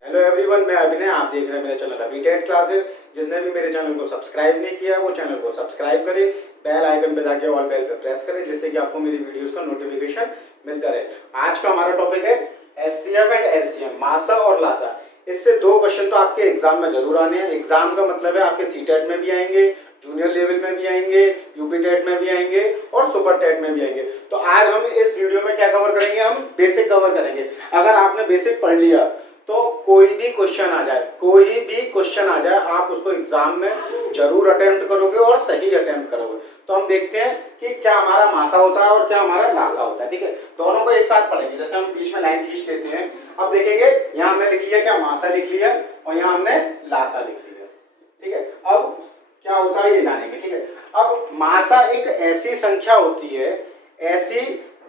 Hello everyone, मैं अभिनय। आप देख रहे हैं मेरा चैनल अभी टेट क्लासेस। जिसने भी मेरे चैनल को सब्सक्राइब नहीं किया वो चैनल को सब्सक्राइब करे, बेल आइकन पे जाके ऑल बेल पे प्रेस करें, जिससे कि आपको मेरी वीडियोस का नोटिफिकेशन मिलता रहे। आज का हमारा टॉपिक है एचसीएफ एंड एलसीएम, मासा और लासा। इससे दो क्वेश्चन तो आपके एग्जाम में जरूर आने हैं। एग्जाम का मतलब है आपके सीटेट में भी आएंगे, जूनियर लेवल में भी आएंगे, यूपी टेट में भी आएंगे और सुपर टेट में भी आएंगे। तो आज हम इस वीडियो में क्या कवर करेंगे, हम बेसिक कवर करेंगे। अगर आपने बेसिक पढ़ लिया तो कोई भी क्वेश्चन आ जाए आप उसको एग्जाम में जरूर अटेम्प्ट करोगे और सही अटेम्प्ट करोगे। तो हम देखते हैं कि क्या हमारा मासा होता है और क्या हमारा लासा होता है। ठीक है, दोनों को एक साथ पढ़ेंगे। जैसे हम बीच में लाइन खींच देते हैं। अब देखेंगे यहाँ हमने लिख लिया क्या, मासा लिख लिया और यहाँ हमने लासा लिख लिया। ठीक है, अब क्या होता है ये जानेंगे। ठीक है, अब मासा एक ऐसी संख्या होती है, ऐसी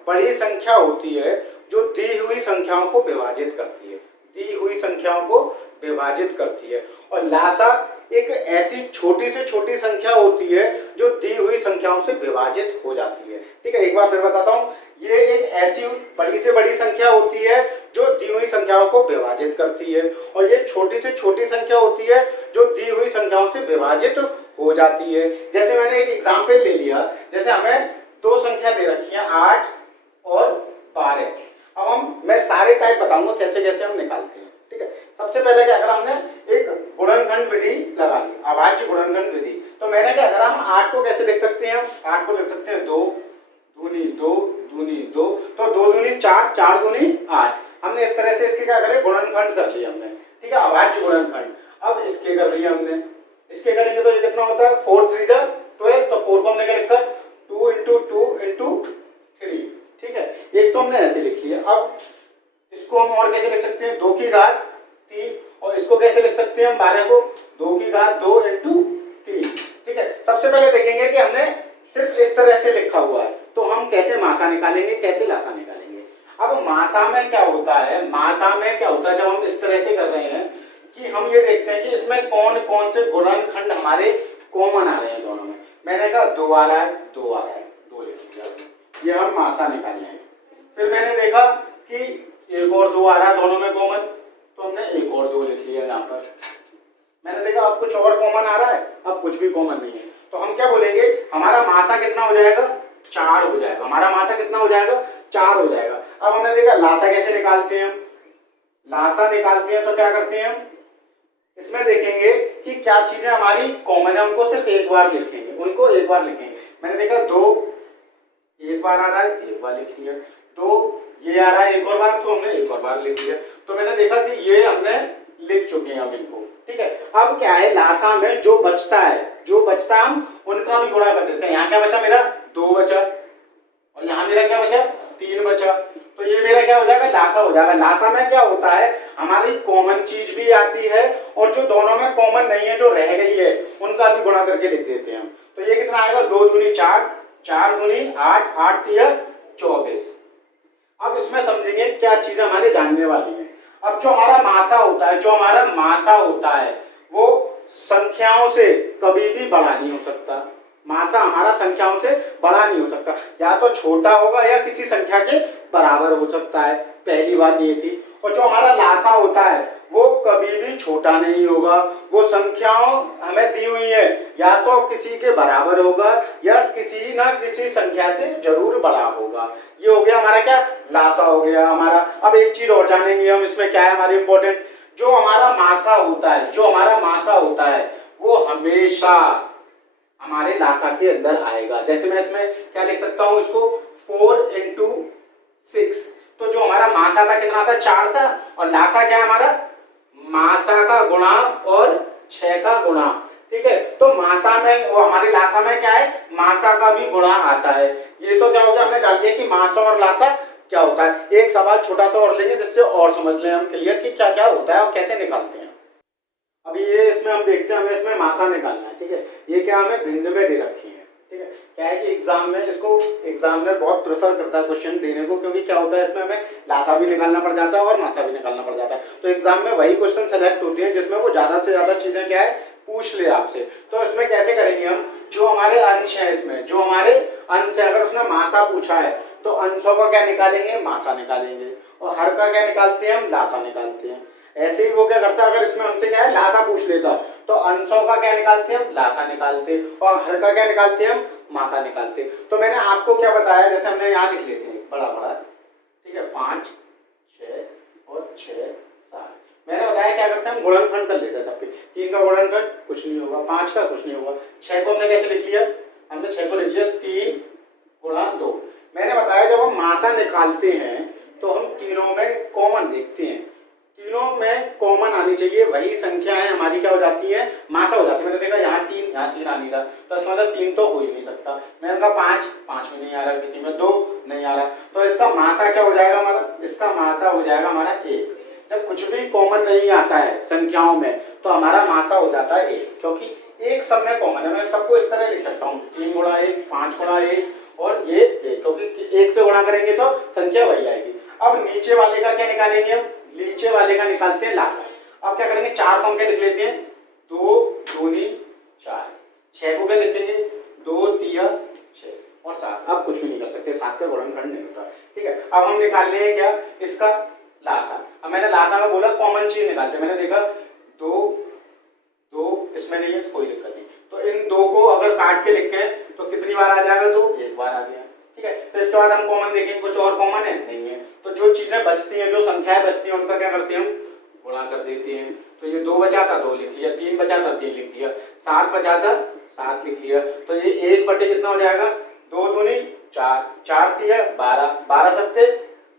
बड़ी संख्या होती है जो दी हुई संख्याओं को विभाजित करती है, दी हुई संख्याओं को विभाजित करती है। और लासा एक ऐसी छोटी से छोटी संख्या होती है जो दी हुई संख्याओं से विभाजित हो जाती है। ठीक है, एक बार फिर बताता हूँ, ये एक ऐसी बड़ी से बड़ी संख्या होती है जो दी हुई संख्याओं को विभाजित करती है, और ये छोटी से छोटी संख्या होती है जो दी हुई संख्याओं से विभाजित हो जाती है। जैसे मैंने एक एग्जाम्पल ले लिया, जैसे हमें दो संख्या दे रखी है 8 और 12। अब मैं सारे टाइप बताऊंगा कैसे कैसे हम निकालते हैं। ठीक है, सबसे पहले क्या करा, हमने एक गुणनखंड विधि लगा ली, अभाज्य गुणनखंड विधि। तो मैंने क्या करा, हम 8 को कैसे लिख सकते हैं, 8 को लिख सकते हैं 2 दूनी 2 दूनी 2, तो 2 दूनी 4, 4 दूनी 8। हमने इस तरह से इसके क्या करे, गुणनखंड कर लिया हमने। ठीक है, अभाज्य गुणनखंड। अब इसके कर लिया हमने, इसके करेंगे तो ये कितना होता है, 4 3 जा 12। तो 4 को हमने क्या लिखा, 2 × 2 × 3। ठीक है, एक तो हमने ऐसे लिख लिया। अब इसको हम और कैसे लिख सकते हैं, 2 की घात 3, और इसको कैसे लिख सकते हैं हम 12 को, 2 की घात 2 × 3। ठीक है, सबसे पहले देखेंगे कि हमने सिर्फ इस तरह से लिखा हुआ है, तो हम कैसे मासा निकालेंगे, कैसे लासा निकालेंगे। अब मासा में क्या होता है, मासा में क्या होता है, जब हम इस तरह से कर रहे हैं कि हम ये देखते हैं कि इसमें कौन कौन से गुणनखंड हमारे कॉमन आ रहे हैं दोनों में। मैंने कहा 2 आ रहा है, 2 आ रहा है, 2 लिख दिया, ये हम मासा निकाले हैं। फिर मैंने देखा कि एक और 2 आ रहा है दोनों में कॉमन, तो हमने एक और 2 लिख लिया यहाँ पर। मैंने देखा अब कुछ और कॉमन आ रहा है, अब कुछ भी कॉमन नहीं है, तो हम क्या बोलेंगे, हमारा मासा कितना हो जाएगा, 4 हो जाएगा। हमारा मासा कितना हो जाएगा, 4 हो जाएगा। अब हमने देखा लासा कैसे निकालते हैं, हम लासा निकालते हैं तो क्या करते हैं, हम इसमें देखेंगे कि क्या चीजें हमारी कॉमन है, उनको सिर्फ एक बार लिखेंगे, उनको एक बार लिखेंगे। मैंने देखा 2 एक बार आ रहा है, एक बार लिख लिया। 2 ये आ रहा है एक और बार, तो हमने एक और बार लिख लिया। तो मैंने देखा कि ये हमने लिख चुके हैं हम इनको। ठीक है, अब क्या है, लासा में जो बचता है हम उनका भी गुणा कर देते हैं। यहाँ क्या बचा मेरा, 2 बचा, और यहाँ मेरा क्या बचा, 3 बचा। तो ये मेरा क्या हो जाएगा, लासा हो जाएगा। लासा में क्या होता है, हमारी कॉमन चीज भी आती है और जो दोनों में कॉमन नहीं है, जो रह गई है, उनका भी गुणा करके लिख देते हैं हम। तो ये कितना आएगा, 2 दूनी 4, 4 दूनी 8, 8 तिया 24। अब इसमें समझेंगे क्या चीजें हमारे जानने वाली हैं। अब जो हमारा मासा होता है, वो संख्याओं से कभी भी बड़ा नहीं हो सकता। मासा हमारा संख्याओं से बड़ा नहीं हो सकता, या तो छोटा होगा या किसी संख्या के बराबर हो सकता है। पहली बात ये थी। और जो हमारा लासा होता है वो कभी भी छोटा नहीं होगा, वो संख्याओं हमें दी हुई है, या तो किसी के बराबर होगा या किसी ना किसी संख्या से जरूर बड़ा होगा। ये हो गया हमारा क्या, लासा हो गया हमारा। अब एक चीज और जानेंगे हम, इसमें क्या है हमारी इंपॉर्टेंट, जो हमारा मासा होता है वो हमेशा हमारे लासा के अंदर आएगा। जैसे मैं इसमें क्या लिख सकता हूँ, इसको 4 × 6। तो जो हमारा मासा था कितना था, 4 था, और लासा क्या है हमारा, मासा का गुणा और 6 का गुणा। ठीक है, तो मासा में और हमारे लासा में क्या है, मासा का भी गुणा आता है। ये तो क्या हो गया, हमने जान लिया कि मासा और लासा क्या होता है। एक सवाल छोटा सा और लेंगे जिससे और समझ लें हम क्लियर कि क्या क्या होता है और कैसे निकालते हैं। अभी ये इसमें हम देखते हैं, हमें इसमें मासा निकालना है। ठीक है, ये क्या हमें भिन्न में दे रखी है। ठीक है, क्या है कि एग्जाम में इसको एग्जामिनर बहुत प्रेफर करता है क्वेश्चन देने को, क्योंकि क्या होता है इसमें हमें लासा भी निकालना पड़ जाता है और मासा भी निकालना पड़ जाता है। तो एग्जाम में वही क्वेश्चन सेलेक्ट होते हैं जिसमें वो ज्यादा से ज्यादा चीजें क्या है पूछ ले आपसे। तो इसमें कैसे करेंगे हम, जो हमारे अंश है, इसमें जो हमारे अंश है, अगर उसने मासा पूछा है तो अंशों का क्या निकालेंगे, मासा निकालेंगे। और हर का क्या निकालते हैं हम, लासा निकालते हैं। ऐसे ही वो क्या करता है, अगर इसमें हमसे क्या है लासा पूछ लेता तो अंशों का क्या निकालते हैं हम, लासा निकालते, और हर का क्या निकालते हैं हम, मासा निकालते। तो मैंने आपको क्या बताया, जैसे हमने यहाँ लिख लेते हैं बड़ा बड़ा, ठीक है, 5 6 और 6 7। मैंने बताया क्या करते हैं हम, गुणनखंड कर लेते हैं सबके। 3 का गुणनखंड कुछ नहीं होगा, 5 का कुछ नहीं होगा, 6 को हमने कैसे लिख लिया, हमने 6 को लिख लिया 3 गुणा 2। मैंने बताया जब हम मासा निकालते हैं तो हम तीनों में कॉमन देखते हैं, तीनों में कॉमन आनी चाहिए, वही संख्याएं हमारी क्या हो जाती है, मासा हो जाती है। मैंने देखा यहाँ 3 आ नहीं रहा, तो इसका मतलब 3 तो हो ही नहीं सकता। मैंने कहा 5 में नहीं आ रहा, किसी में 2 नहीं आ रहा, तो इसका मासा क्या हो जाएगा हमारा, इसका मासा हो जाएगा हमारा 1। जब कुछ भी कॉमन नहीं आता है संख्याओं में तो हमारा मासा हो जाता है 1, क्योंकि एक सब में कॉमन है। मैं सबको इस तरह लिख सकता हूँ 3 गुणा 1, 5 गुणा 1 और ये 1, क्योंकि 1 से गुणा करेंगे तो संख्या वही आएगी। अब नीचे वाले का क्या निकालेंगे हम, नीचे वाले का निकालते हैं लासा। अब क्या करेंगे, 4 को हम क्या लिख लेते हैं, 2 दूनी 4, 6 को क्या लिखेंगे, 2 तिया 6 और 7। अब कुछ भी नहीं कर सकते, 7 का गुणनखंड नहीं होता, ठीक है। अब हम निकाल लें क्या, इसका लासा। अब मैंने लासा में बोला कॉमन चीज निकालते, मैंने देखा 2 इसमें नहीं है तो कोई दिक्कत नहीं, तो इन 2 को अगर काट के लिखें तो कितनी बार आ जाएगा, 2 एक बार आ गया, ठीक है। तो इसके बाद हम कॉमन देखेंगे, कुछ और कॉमन है नहीं है, तो जो चीजें बचती हैं, जो संख्याएं बचती हैं उनका क्या करते हैं हम, गुणा कर देते हैं। तो ये 2 बचा था 2 लिख लिया, 3 बचा था 3 लिख लिया, 7 बचा था 7 लिख लिया, तो ये 1 बटे कितना हो जाएगा, 2 दूनी 4, 4 तिया 12, 12 सत्ते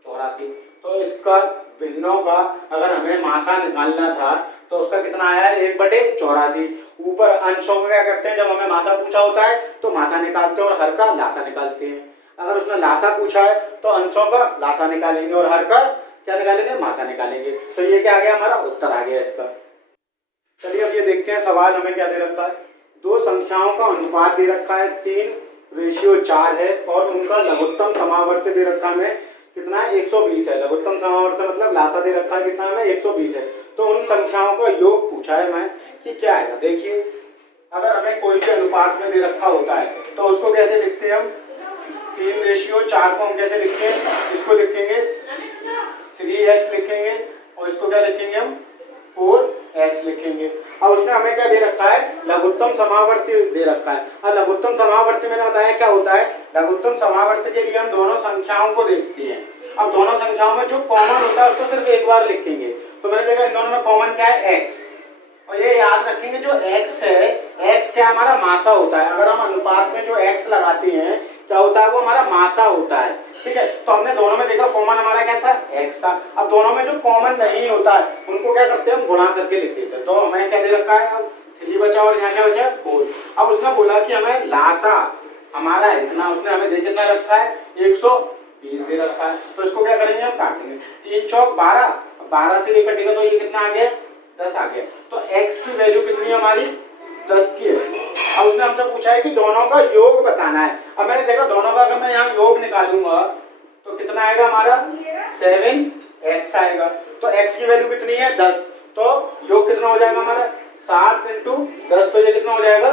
84। तो इसका भिन्नों का अगर हमें मासा निकालना था तो उसका कितना आया है, 1 बटे 84। ऊपर अंशों का क्या करते हैं, जब हमें मासा पूछा होता है तो मासा निकालते हैं और हर का लासा निकालते हैं। अगर उसने लासा पूछा है तो अंशों का लासा निकालेंगे और हर का क्या निकालेंगे, मासा निकालेंगे। तो ये क्या आ गया, हमारा उत्तर आ गया इसका। चलिए अब ये देखते हैं सवाल हमें क्या दे रखा है। 2 संख्याओं का अनुपात दे रखा है 3:4 है और उनका लघुत्तम समावर्त दे रखा है कितना है, 120 है। लघुत्तम समावर्त मतलब लासा दे रखा है कितना है, 120 है। तो उन संख्याओं का योग पूछा है मैं कि क्या है। देखिए अगर हमें कोई भी अनुपात में दे रखा होता है तो उसको कैसे लिखते हैं हम, 3:4 को हम कैसे लिखते हैं, इसको लिखेंगे 3x लिखेंगे और इसको क्या लिखेंगे हम, 4x लिखेंगे। अब उसमें हमें क्या दे रखा है, लघुत्तम समावर्ती दे रखा है। अब लघुत्तम समावर्ती मैंने बताया क्या होता है, लघुत्तम समावर्ती के लिए हम दोनों संख्याओं को देखते हैं। अब दोनों संख्याओं में जो कॉमन होता है उसको सिर्फ एक बार लिखेंगे। तो मैंने देखा इन दोनों में कॉमन क्या है, x, और ये याद रखेंगे जो x है, x क्या हमारा मासा होता है। अगर हम अनुपात में जो x लगाते हैं क्या होता है, वो हमारा मासा होता है, ठीक है। तो हमने दोनों में देखा कॉमन हमारा क्या था, x था। अब दोनों में जो कॉमन नहीं होता है उनको क्या करते हैं हम, गुणा करके लिख देते हैं। तो हमें क्या दे रखा है, अब 3 बचा और यहाँ क्या बचा 4। अब उसने बोला कि हमें लासा हमारा इतना, उसने हमें दे कितना रखा है, 120 दे रखा है। तो इसको क्या करेंगे हम, काटेंगे। 3 चौक 12, 12 से ये कटेगा तो ये कितना आ गया, 10 आ गया। तो x की वैल्यू कितनी है हमारी, 10 की है। अब उसने हमसे पूछा है कि दोनों का योग बताना है। अब मैंने देखा दोनों का अगर मैं यहाँ योग निकालूंगा तो कितना आएगा हमारा, 7x आएगा। तो x की वैल्यू कितनी है, 10, तो योग कितना हो जाएगा हमारा, 7 × 10, तो ये कितना हो जाएगा,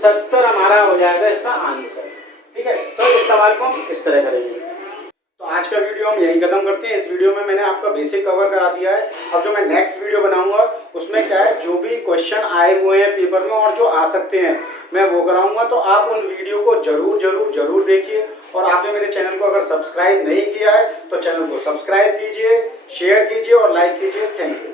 70 हमारा हो जाएगा इसका आंसर, ठीक है। तो इस सवाल को हम इस तरह करेंगे। तो आज का वीडियो हम यही खत्म करते हैं। इस वीडियो में मैंने आपका बेसिक कवर करा दिया है। अब जो मैं नेक्स्ट वीडियो बनाऊंगा उसमें क्या है, जो भी क्वेश्चन आए हुए हैं पेपर में और जो आ सकते हैं मैं वो कराऊंगा। तो आप उन वीडियो को जरूर देखिए। और आपने मेरे चैनल को अगर सब्सक्राइब नहीं किया है तो चैनल को सब्सक्राइब कीजिए, शेयर कीजिए और लाइक कीजिए। Thank you.